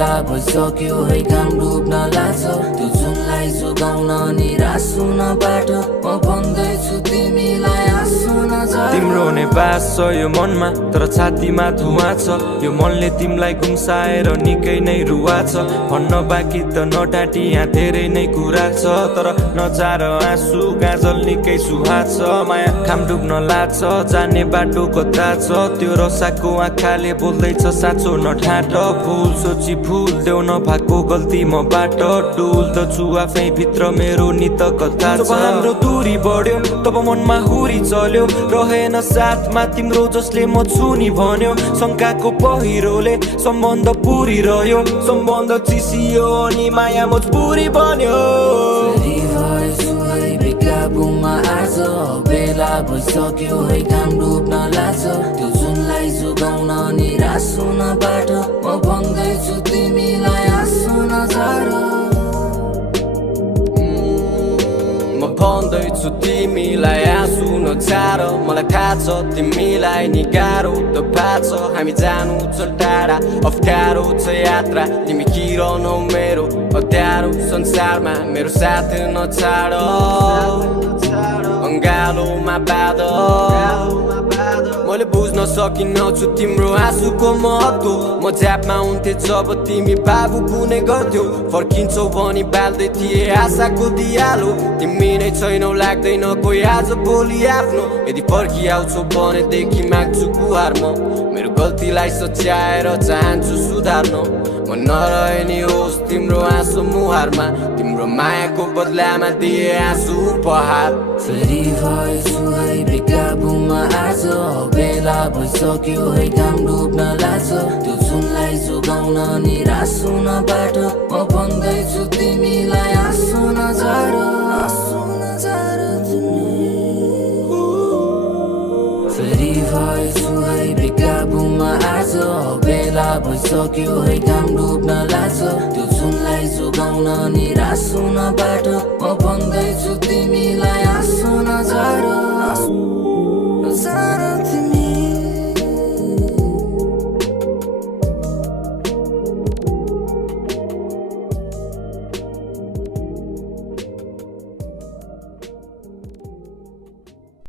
बेला भइसक्यो है घाम डुब्न लाग्छ त्यो जुनलाई जोगाउन निराश हुन बाटो म भन्दैछु तिमीलाई आँसु नझर तिम्रो हुने बास छ यो मनमा तर छातीमा धुवा छ यो मनले तिमीलाई गुम्साएर निकै नै रुवा छ भन्न बाँकी त नटाटी यहाँ धेरै नै कुरा छ तर नचार आँसु गाजल निकै सुहा छ माया खाम डुब्न लाग्छ जाने बाटो कता छ त्यो रसाको आँखाले बोल्दैछ साँचो नठाट फुल सोची फुल देऊ नभएको गल्ती मबाट डुल त छु आफै भित्र मेरो नित कथा छ हाम्रो दूरी बढ्यो तब मनमा हुरी चल्यो रहेन साथमा तिम्रो जसले म छु नि भन्यो शङ्काको पहिरोले सम्बन्ध पुरिरह्यो सम्बन्ध चिसियो अनि माया मजबुरी बन्यो बेकाबुमा आज बेला भइसक्यो है घाम डुब्न लाग्छ त्यो जुनलाई जोगाउन निराश हुन बाटो म भन्दैछु तिमीलाई आँसु नझर म भन्दैछु तिमीलाई आँसु नझार मलाई थाहा छ तिमीलाई नि गाह्रो त भएको छ हामी जानु छ टाढा अप्ठ्यारो छ यात्रा तिमी किरहनौ मेरो अँध्यारो संसारमा मेरो साथ नछाड अङ्गालोमा बादल मैले बुझ्न सकिन्न छु तिम्रो आँसुको महत्व म झ्यापमा हुन्थे जब तिमी बाबु कुने गर्थ्यौ फर्किन्छौ भनी बाल्दै थिए आशाको दियालो तिमी नै छैनौ लाग्दैन कोही आज भोलि आफ्नो यदि फर्किआउँछौ भनेदेखि माग्छु गुहार म मेरो गल्तीलाई सच्याएर चाहन्छु सुधार्न म नरहे नि होस् तिम्रो आँसु मुहारमा तिम्रो मायाको बदलामा दिए आँसु उपहार फेरि भएछु है बेकाबुमा आज बेला भइसक्यो है घाम डुब्न लाग्छ त्यो जुनलाई जोगाउन निराश हुन बाटो म भन्दैछु तिमीलाई आँसु नझर फेरि भएछु है बेकाबुमा आज बेला भइसक्यो है घाम डुब्न लाग्छ त्यो जुनलाई जोगाउन निराश हुन बाटो म भन्दैछु तिमीलाई आँसु नझर